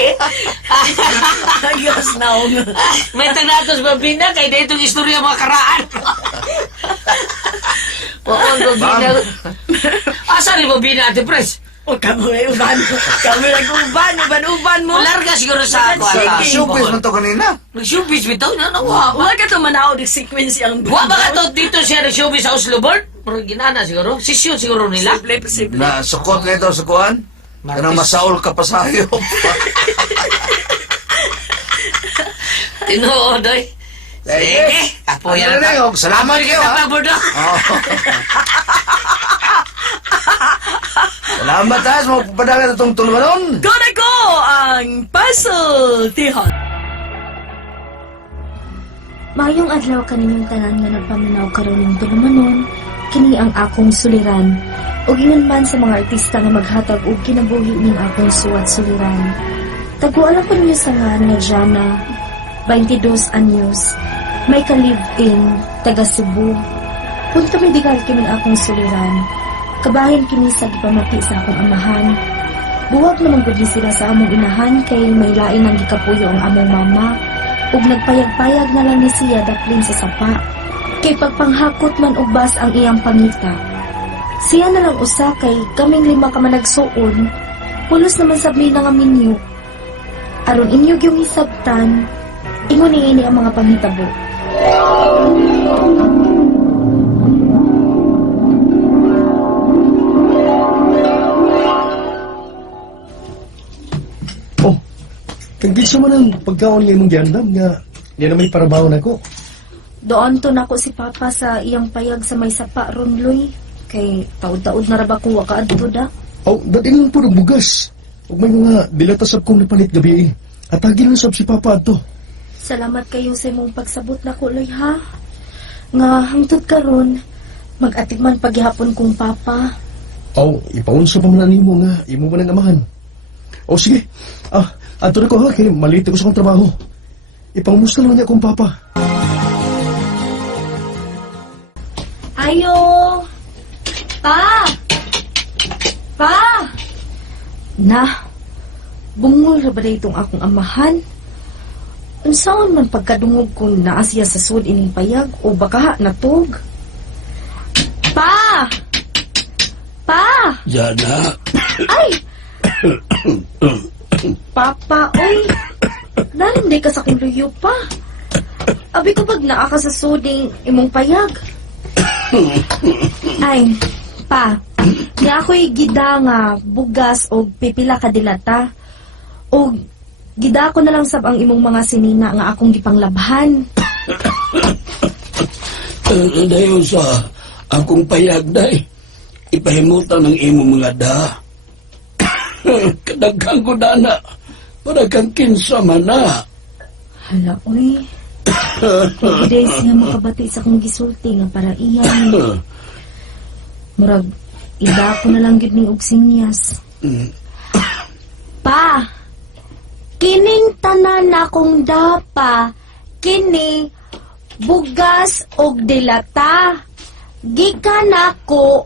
Ayos na ako. May tagnatos babina kay na itong istorya mga karaan. Oo, babina. Asa rin babina, Ate Pres? O kamo ay uban. Kamo nag-uban. Uban mo. Larga siguro sa ako. Sige. ata. Showbiz man to kanina. Nag-showbiz bitaw na nawa. Wala ka to manaw di sequence ang Wa ba ka to dito siya nag-showbiz sa Oslo Board? Pero ginana siguro. Sisyon siguro nila. Posible. Na sukot nga ito sa kuhan. Kanang masaol ka pa sa hayop. Tinuod, oy. Sige. Kapuya Ano na yun? Salamat kayo, ha? Pagbudo. Oh. Salamat ha, sa mga padagan itong tulumanon. Gonna go ang puzzle tihon. Mayong adlaw kaninyong tanan nga nagpaminaw karon ng tulumanon, kini ang akong suliran. Ug ingon man sa mga artista nga maghatag og kinabuhi ning akong suwat suliran. Tagualan ko ninyo sa nga na Jana, 22 anyos, may ka-live-in, taga Cebu. Punta may digal kini akong suliran. Kabahin kini sa gipamati sa akong amahan. Buwag naman gud sila sa among inahan kay may lain ang gikapuyo ang among mama. Ug nagpayag-payag na lang ni siya daplin sa sapa. Kay pagpanghakot man og bas ang iyang pangita. Siya na lang usa kay kaming 5 ka man nagsuon. Pulos naman sabi na nga minyo. Aron inyo yung isabtan, ingon ini ang mga panghitabo. Oh, kagisa mo ng pagkaon nga mong giandam nga di na may parabawon ako. Doon to nako si Papa sa iyang payag sa may sapa ron Loy. Kay taod-taod na ra ba kung waka adto da? Oh, dating po ng bugas. Huwag may mga dilatasap kong napalit gabi. At agil na sab si Papa ato. Salamat kayo sa imong pagsabot nako Loy ha. Nga hangtod karon mag-atikman paghihapon kong Papa. Oh, ipaunsa pa man nimo nga imo man ang amahan. Oh, sige. Ato na ko ha, kaya malito ko sa kong trabaho. Ipangusta lang niya akong Papa. Ayo! Pa! Pa! Na, bungol na ba na itong akong amahan? Unsaon man pagkadungog kung naa siya sa sud ining payag o baka natog? Pa! Pa! Jana. Ay! Papa, oy! Nalimday ka sa akong luyo pa. Abi ko pag naa ka sa suding imong payag. Ay, pa, nga ako'y gida nga bugas o pipila ka dilata. O gida ko na lang sab ang imong mga sinina nga akong gipanglabhan. Dayon sa akong payag day, ipahimutan ng imong mga da. Kadaghan ko na, para kang kinsa man na. Hala, oy. Giday siya makabati sa akong gisulti nga para iyan. Murag, ida ko na lang gid ning og sinyas. Pa, kining tanan akong dapa, kini bugas og dilata. Gikan ako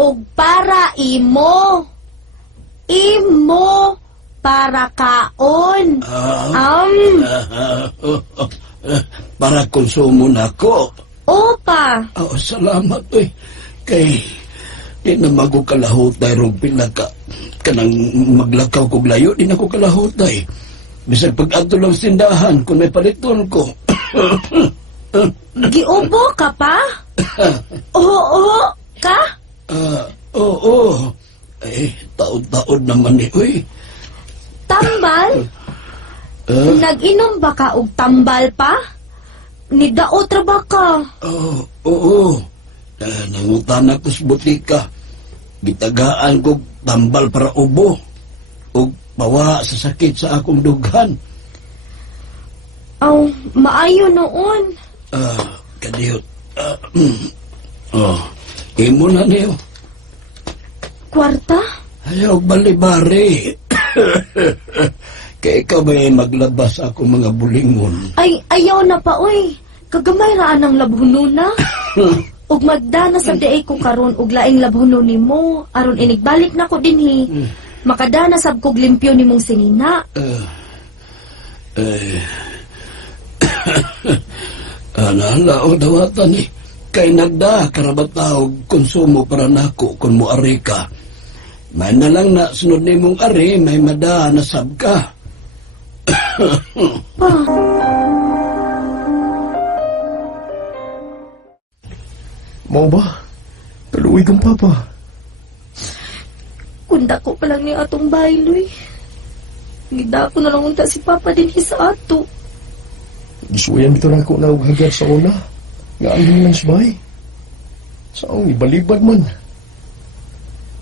og para imo. Imo para kaon. Para konsumo na ko. Opa. Oh, salamat eh. Kay, di na magkukalahot dahil rong pinaka kanang maglakaw kog layo, di na ko kalahot dahil. Bisag pag-ato lang sindahan kung may paliton ko. Giubo ka pa? Oo ka? Oo. Taod-taod naman eh. Uy. Tambal? Nag-inom ba ka og tambal pa? Nidaot ra ba ka? Oo. Nangutan ako sa butika. Gitagaan ko tambal para ubo. O pawa sa sakit sa akong dughan. Aw, maayo noon. Kadiyot. Imo na niyo. Kwarta? Ayaw bali-bari. Kaya ikaw ba maglabas ako mga bulingon? Ay, ayaw na pa, oy. Kagamay raan ang labhununa. Ug magdana sa diay ko karon og laing labhuno nimo aron inigbalik na ko dinhi. Makadana sab kog limpyo nimong sinina. Laog dawatan ni. Kay nagda karabataw konsumo para nako kun mo ari ka. May na lang na sunod ni mong ari, may mada na sab ka. Mao ba? Kaluoy kang papa. Kunda ko pa lang ni atong bayloy. Gida ko na lang unta si Papa din sa ato. Gisuyan bito na ako na hagad sa una. Nga ang hinang sabay. Saan ibalibad man.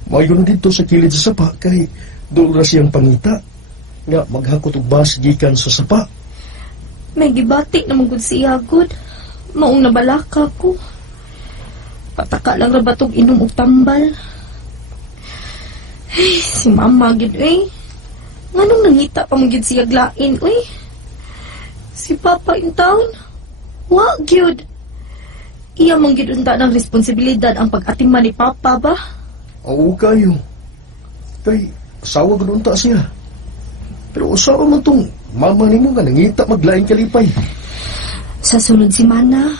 Mayon dito sa kilid sa sapa kay doon na siyang pangita. Nga maghakot og bas gikan sa sapa. May gibati na magud siya gud. Maong nabalaka ko. Pataka lang ra batog inom og tambal. Ay, si Mama gid nganong nangita pa magid siya glain Si Papa in town? Wa gyud. Iya man gyud unta ng responsibilidad ang pag-atiman ni Papa ba? Oo kayo. Kay asawa gud unta siya. Pero usawa mo tong mama nimo nga nangita maglaing kalipay. Sa sunod semana,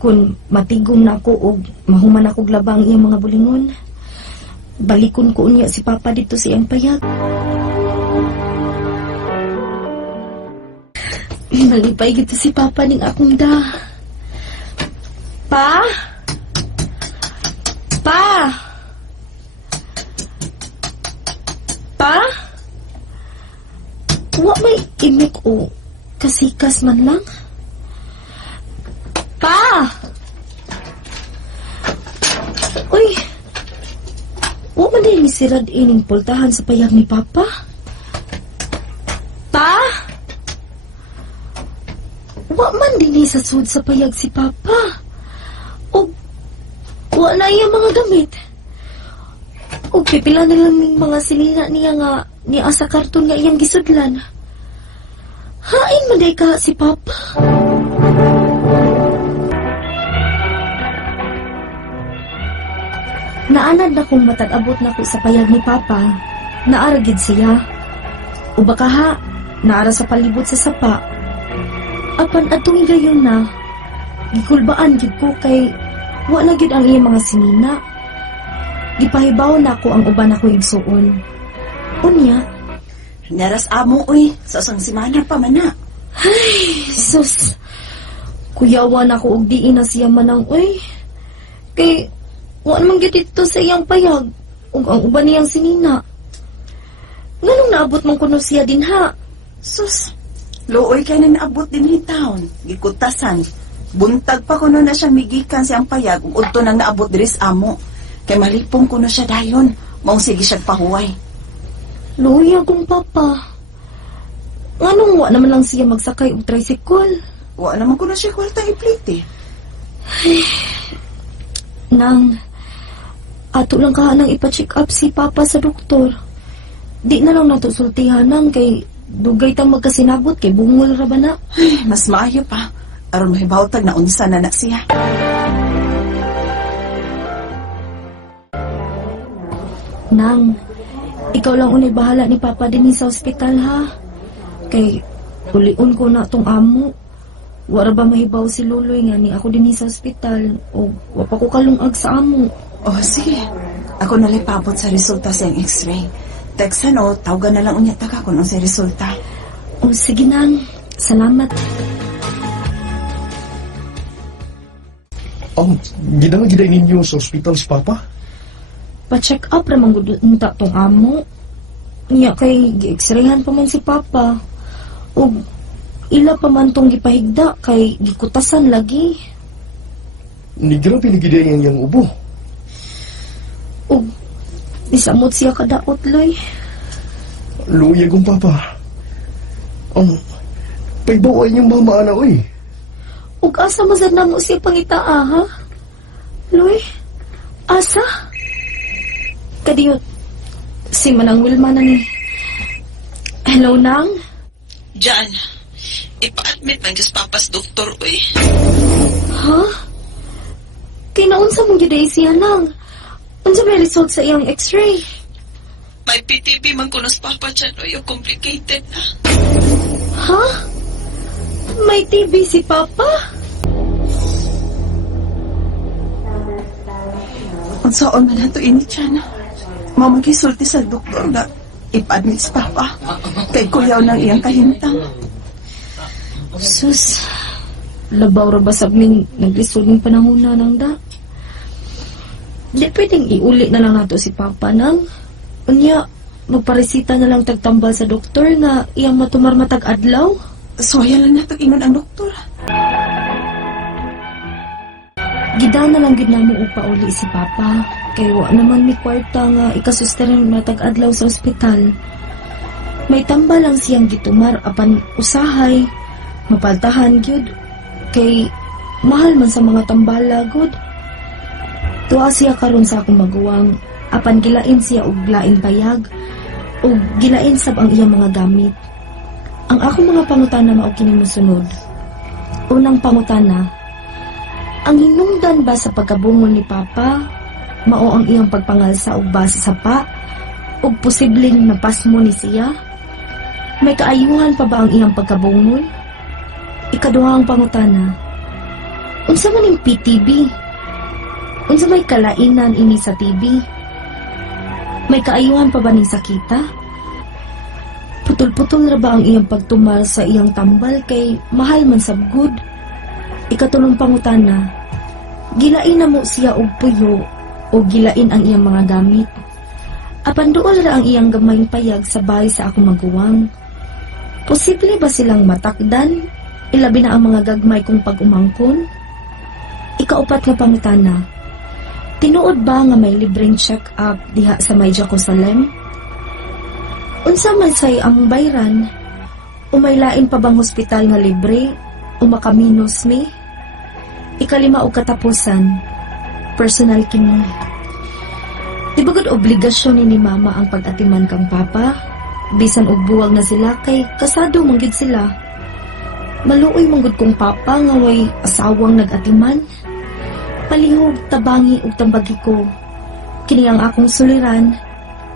kung matigom na ako o mahuman ako labang iyang mga bulingon, balikon ko unya si Papa dito sa iyang payag. Malipay gito si Papa ning akong da. Pa? Pa? Pa? Wa may imik o kasikas man lang? Pa! Uy! Wa man din ni sirad ining pultahan sa payag ni Papa? Pa! Wa man din ni sa sud sa payag si Papa. O wa na iya mga gamit. O pipila na lang ning mga silina niya nga ni asa karton nga iyang gisudlan. Hain man day ka si Papa. Naanad na kong matag-abot na ko sa payag ni Papa. Naaragid siya. O baka ha, naara sa palibot sa sapa. Apan atong gayon na, gikulbaan gid ko kay wala gid ang iyang mga sinina. Gipahibaw na ko ang uban ako igsuon. Unya, Naras amo, sa isang semana pa man na. ay, sus. Kuyawan ako og diin na siya manang, Kay, wa naman gid dito sa iyang payag, ug ang uban niyang sinina. Nganong naabot man kuno siya din ha? Sus, looy kay na naabot din ni taon. Gikutasan. Buntag pa kuno na siya migikan siyang payag ug udto nang naabot diri sa amo. Kay malipong kuno siya dayon. Maong sige siya pahuway. Luya kong Papa. Nganong wa naman lang siya magsakay og tricycle? Wa naman kuno siya kwarta iplite. Nang, ato lang kahanang ipa-check up si Papa sa doktor. Di na lang nato sultihan nang kay dugay tang magkasinabot kay bungol ra ba na. Ay, mas maayo pa. Aron mahibawtag na unsa na siya. Nang, ikaw lang unay bahala ni Papa din sa ospital ha. Kay uliun ko na tong amo. Wara ba mahibaw si Luloy nga ni ako din sa ospital o wa pa ko kalungag sa amo. Oh, sige. Ako nalipabot sa resulta sa X-ray. Teksan o, tawagan na lang unya taka kung sa resulta. O sige nang, salamat. Gidang-giday ninyo sa ospital si Papa? Pa-check up ramang gudunta tong amo. Niya kay gi-x-rayhan pa man si Papa. O ila pa man tong gipahigda kay gikutasan lagi. Ni grabe ni giday ang iyang ubo. O nisamot siya kadaot loy. Luya kong Papa. Paibaway niyong mama ana, Ug asa masad na mo siya pangitaa, ha? Loy, asa? Kadiyot, si Manang Wilma na ni. Hello, Nang? Jan, ipa-admit ng Diyos Papas doktor, Ha? Kinaunsa mong giday siya, Nang? Unsa may result sa iyang x-ray? May PTB man kunos Papa dyan, complicated na. Ha? May TV si Papa? Unsaon man nato ini tiyan. Mamagisulti sa doktor nga ipa-admit si Papa. Kay kuyaw ng iyang kahintang. Sus, labaw ra ba sabling naglisod ng panahon na nang da? Di pwedeng iuli na lang nato si Papa nang. Unya, magparesita na lang tagtambal sa doktor nga iyang matumar matag adlaw. Soya lang nato ingon ang doktor. Gida na lang gid namo upa uli si Papa. Kay wa naman mi kwarta nga ikasusteran matag adlaw sa ospital. May tambal lang siyang gitumar apan usahay, mapaltahan gyud. Kay mahal man sa mga tambala gud. Tuwa siya karon sa akong maguwang apan gilain siya og laing payag ug gilain sab ang iyang mga gamit. Ang akong mga pangutana mao kini mosunod. Unang pangutana, ang hinungdan ba sa pagkabungon ni Papa mao ang iyang pagpangalsa og base sa pa ug posibleng napasmo ni siya? May kaayuhan pa ba ang iyang pagkabungon? Ikaduhang pangutana, unsa man ning PTB? Unsa may kalainan ini sa TB? May kaayuhan pa ba ning sakita? Putol-putol ra ba ang iyang pagtumal sa iyang tambal kay mahal man sabgud? Ikatulong pangutana, gilain na mo siya og puyo o gilain ang iyang mga gamit. Apan duol ra ang iyang gamayng payag sa bahay sa akong maguwang. Posible ba silang matakdan? Ilabi na ang mga gagmay kong pag-umangkon? Ikaupat nga pangutana, tinuod ba nga may libreng check-up diha sa may Jerusalem? Unsa man say ang bayran? Umaylain pa bang hospital nga libre o makaminos mi? Ikalima og katapusan, personal kini. Di ba gud obligasyon ni Mama ang pag-atiman kang Papa? Bisan og buwag na sila kay kasado man gid sila. Maluoy man gud kong Papa nga way asawang nag-atiman. Palihog, tabangi ug tambagi ko. Kini ang akong suliran,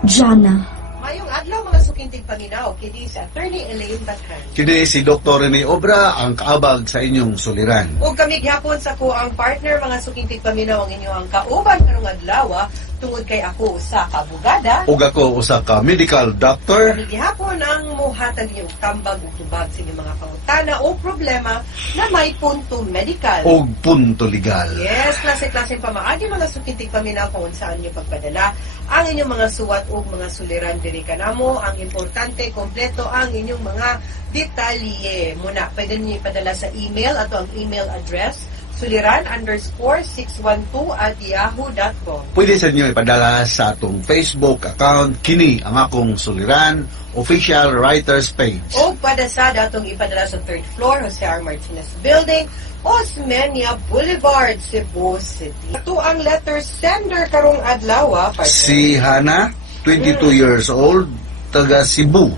Jana. Mayong adlaw mga sukintig Panginaw, kini si Attorney Elaine Bathan. Kini si Dr. Rene Obra, ang kaabag sa inyong suliran. Ug kami gyapon sa ko ang partner mga sukintig Paminaw ang inyong kauban karong adlaw tungod kay ako usa ka abogada. Ug ako usa ka medical doctor. Kami gyapon ang muhatag niyo tambag ug tubag sa inyong mga pangutana o problema na may punto medical. Og punto legal. Yes, klase-klase pamaagi mga sukintig Paminaw kung saan niyo pagpadala ang inyong mga suwat o mga suliran diri kanamo. Ang importante, kompleto ang inyong mga detalye. Muna, pwede niyo ipadala sa email ato ang email address suliran_612@yahoo.com. Pwede sa inyo ipadala sa atong Facebook account, kini ang akong suliran, official writers page. O padasada atong ipadala sa 3rd floor, Jose R. Martinez Building, Osmeña Boulevard, Cebu City. Ito ang letter sender karong adlaw, partner. Si Hana, 22 years old, taga Cebu.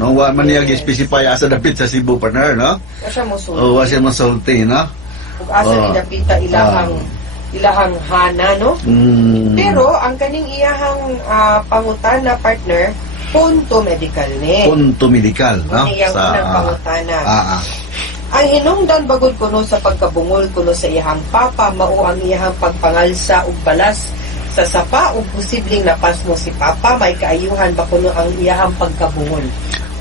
No, wa man niya gi-specify asa dapit sa Cebu, partner, no? Kasi mo sulti. O, wa siya masulti, no? Ug asa nidapita ilahang hana, no? Mm. Pero ang kaning iyahang pangutana, partner, punto medical ni. Punto medical, no? Ang iyang unang pangutana. Ang hinungdan bagod kuno sa pagkabungol kuno sa iyahang papa mao ang iyahang pagpangalsa ug balas sa sapa ug posibleng napasmo si papa may kaayuhan ba kuno ang iyahang pagkabungol.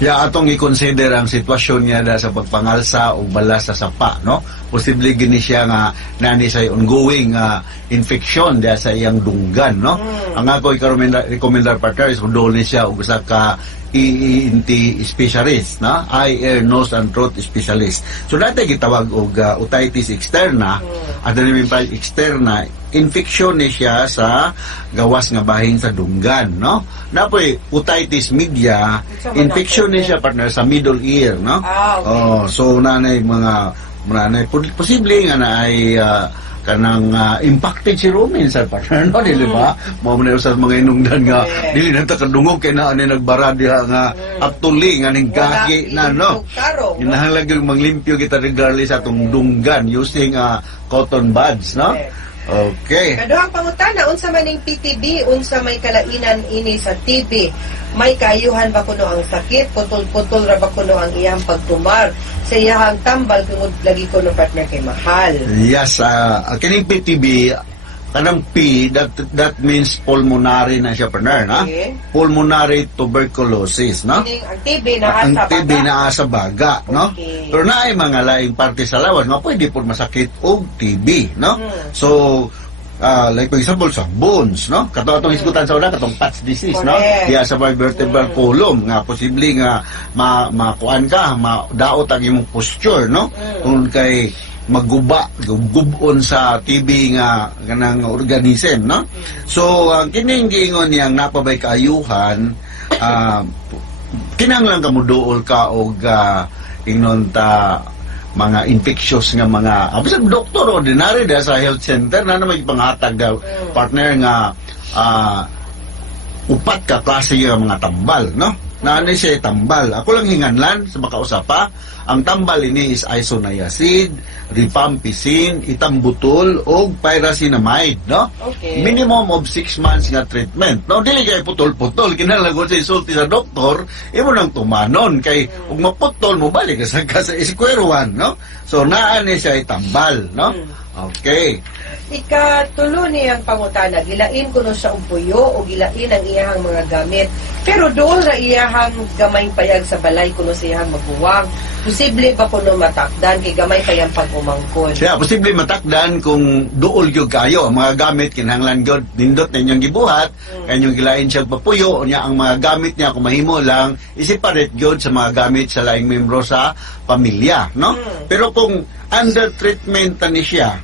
Ya atong i-consider ang sitwasyon niya da sa pagpangalsa o balas sa sapa, no? Posible gini siya nga nani sa ongoing infection da sa iyang dunggan, no? Ang ako i-recommendar partner is dole siya og usa ka ENT specialist, no? Eye, ear, nose and throat specialist. So dati gitawag og otitis externa, at namin pa externa, infection ni siya sa gawas nga bahin sa dunggan, no? Napoy otitis media, infection ni siya partner sa middle ear, no? Okay. Oh, so nanay mga posible nga na ay kanang impacted si Roman sa partner, no? Dili ba? Mao man sa mga inungdan nga dili na ta kadungog kay na ani nagbara diha nga actually nga ning gagi na, no? Kinahanglan gyud manglimpyo kita regardless sa atong dunggan using cotton buds, no? Okay. Kaduhang pangutana, unsa man ning PTB, unsa may kalainan ini sa TB? May kaayuhan ba kuno ang sakit? Putol-putol ra ba kuno ang iyang pagtumar? Sa iyang tambal kung lagi kuno partner kay mahal. Yes, kining PTB, kanang P, that means pulmonary na siya, partner, na? Okay. Pulmonary tuberculosis, no? Meaning, ang TB na Ang asa TB baga. na sa baga, no? Okay. Pero na ay mga laing parte sa lawas, nga pwede po masakit og TB, no? So, like for example, sa bones, no? Atong isgutan sa una, katong Pat's disease, no? Correct. Diya sa vertebral column, nga posible nga makuan ka, daot ang imong posture, no? Kung kay gubon sa TB nga kanang organism, no? So, ang kining giingon niyang napabay kaayuhan, kinanglan ka mo duol ka og ingnon ta mga infectious nga mga bisan doktor ordinary da sa health center na may panghatag daw partner nga upat ka klase nga mga tambal, no? Naano siya tambal. Ako lang hinganlan sa makausapa. Ang tambal ini is isoniazid, rifampicin, itambutol, o pyrazinamide, no? Okay. Minimum of 6 months nga treatment. No, dili kay putol-putol. Kinahanglan sa isulti sa doktor, imo nang tumanon. Kay, ug maputol mo, balik ka sa square one, no? So, naan ni siya itambal, no? Okay. Ikatulo niyang pangutana, gilain ko no sa umpuyo o gilain ang iyahang mga gamit. Pero doon ra iyahang gamay payag sa balay kuno sa iyahang mabuwang. Posible ba kuno matakdan kay gamay payang pag-umangkon? Siya, posible matakdan kung duol gyud kayo ang mga gamit kinahanglan gyud nindot ninyong gibuhat, kanyang gilain siya papuyo niya ang mga gamit niya kung mahimo lang i-separate gyud sa mga gamit sa laing membro sa pamilya, no? Pero kung under treatment ta ni siya,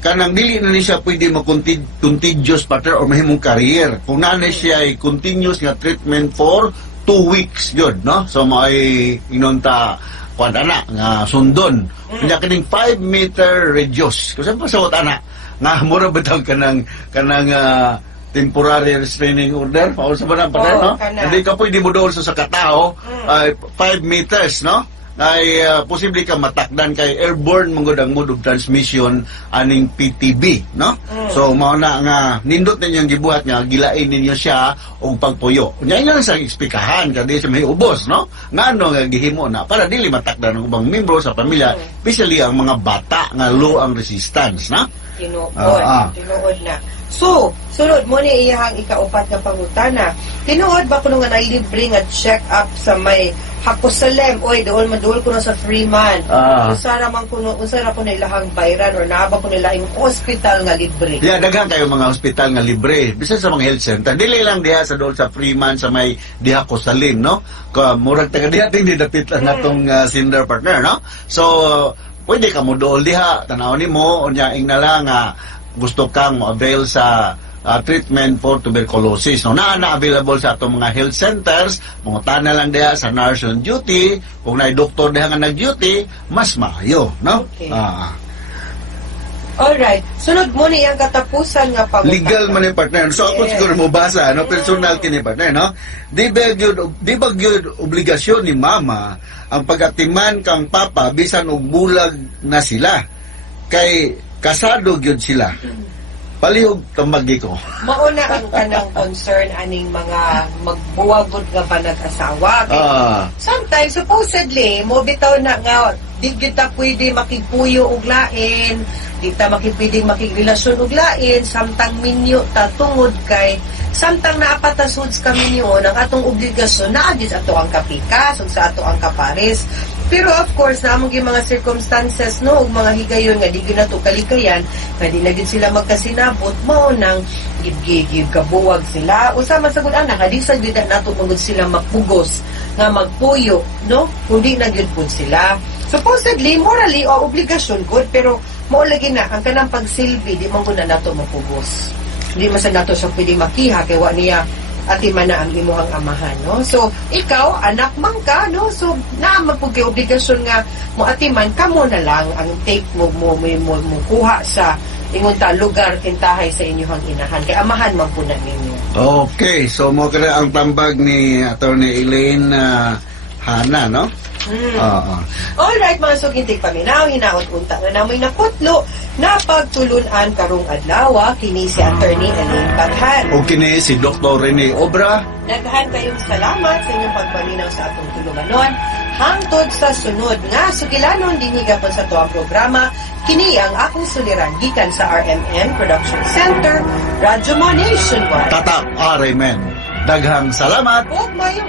kanang dili na ni siya pwede mag-continuous partner or mahimong career. Kung nanay siya ay continuous nga treatment for 2 weeks yun, no? So may inunta kung ana nga sundon. Kanya kining 5 meter radius. Kasi pa sa ana nga mura ba kanang temporary restraining order paul sa banang partner, no? Hindi ka pwede mo doon sa katao 5 meters, no? Ay posible ka matakdan kay airborne mangod ang mode of transmission aning PTB, no? So mao na nga nindot ninyong gibuhat nga gilain ninyo siya og pagpuyo. Nya lang sa ekspikahan kadi sa may ubos, no? Ngano nga gihimo na para dili matakdan ang ubang membro sa pamilya, especially ang mga bata nga low ang resistance, na? Tinuod na. So, sunod mo ni iyahang ikaupat nga pangutana. Tinuod ba kuno nga libre nga check-up sa may Hakusalem? Oy, doon maduol kuno sa Freeman. Usara man kuno, usara kuno ilahang bayran or naaba kuno ilahang hospital nga libre. Yeah, daghan kayo mga hospital nga libre. Bisan sa mga health center. Dili lang diha sa doon sa Freeman sa may diha Hakusalem, no? Murag taga diha ting didapit lang natong sender partner, no? So, pwede ka mo dool diha, tanaw nimo unya ing na lang gusto kang mo-avail sa treatment for tuberculosis. No, na-available sa atong mga health centers, mga na lang diha sa nurse on duty, kung na doktor diha nga nag-duty, mas maayo, no? Okay. Alright. Sunod mo ni ang katapusan nga pangutana. Legal man yung partner. So ako siguro mo basa, no? Personal kini partner, no? Di ba gyud obligasyon ni mama ang pagatiman kang papa bisan og bulag na sila. Kay kasado gyud sila. Palihog tambagi ko. Mauna ang kanang concern aning mga magbuwagod nga pa nag-asawa. Sometimes, supposedly, mo bitaw na nga, di kita pwede makigpuyo og lain, di ta pwede makigrelasyon og lain, samtang minyo ta tungod kay, samtang naapatasod sa minyo, ang atong obligasyon na agis ato ang kapikas, ug sa ato ang kapares. Pero of course, na among mga circumstances, no, ug mga higayon nga di gyud nato kalikayan, nga di na gyud sila magkasinabot, mao nang gib kabuwag sila. Usama sa gud ana, di sa gyud nato mangud sila magpugos nga magpuyo, no? Kundi na gyud pud sila. Supposedly, morally o obligasyon gud, pero mao lagi na ang kanang pagsilbi di man gud na nato mapugos. Di man sa nato siya pwede makiha kay wa niya atiman na ang imuhang amahan, no? So, ikaw, anak man ka, no? So, naamang po kayo obligasyon nga mo atiman, kamo na lang ang take mo kuha sa ingon ta lugar kintahay sa inyong inahan. Kay amahan man po na ninyo. Okay, so mo kada ang tambag ni Attorney Elaine Hana, no? Alright, mga sugintig paminaw, hinaot unta nga namoy nakutlo na pagtulunan karong adlaw, kini si Attorney Elaine Bathan. O kini si Dr. Rene Obra. Daghan kayong salamat sa inyong pagpaminaw sa atong tulumanon. Hangtod sa sunod nga sugilanon dinhigapon sa tuwang programa, kini ang akong suliran gikan sa RMN Production Center, Radyo Mo Nationwide. Tatak Aremen. Daghang salamat. Ug mayong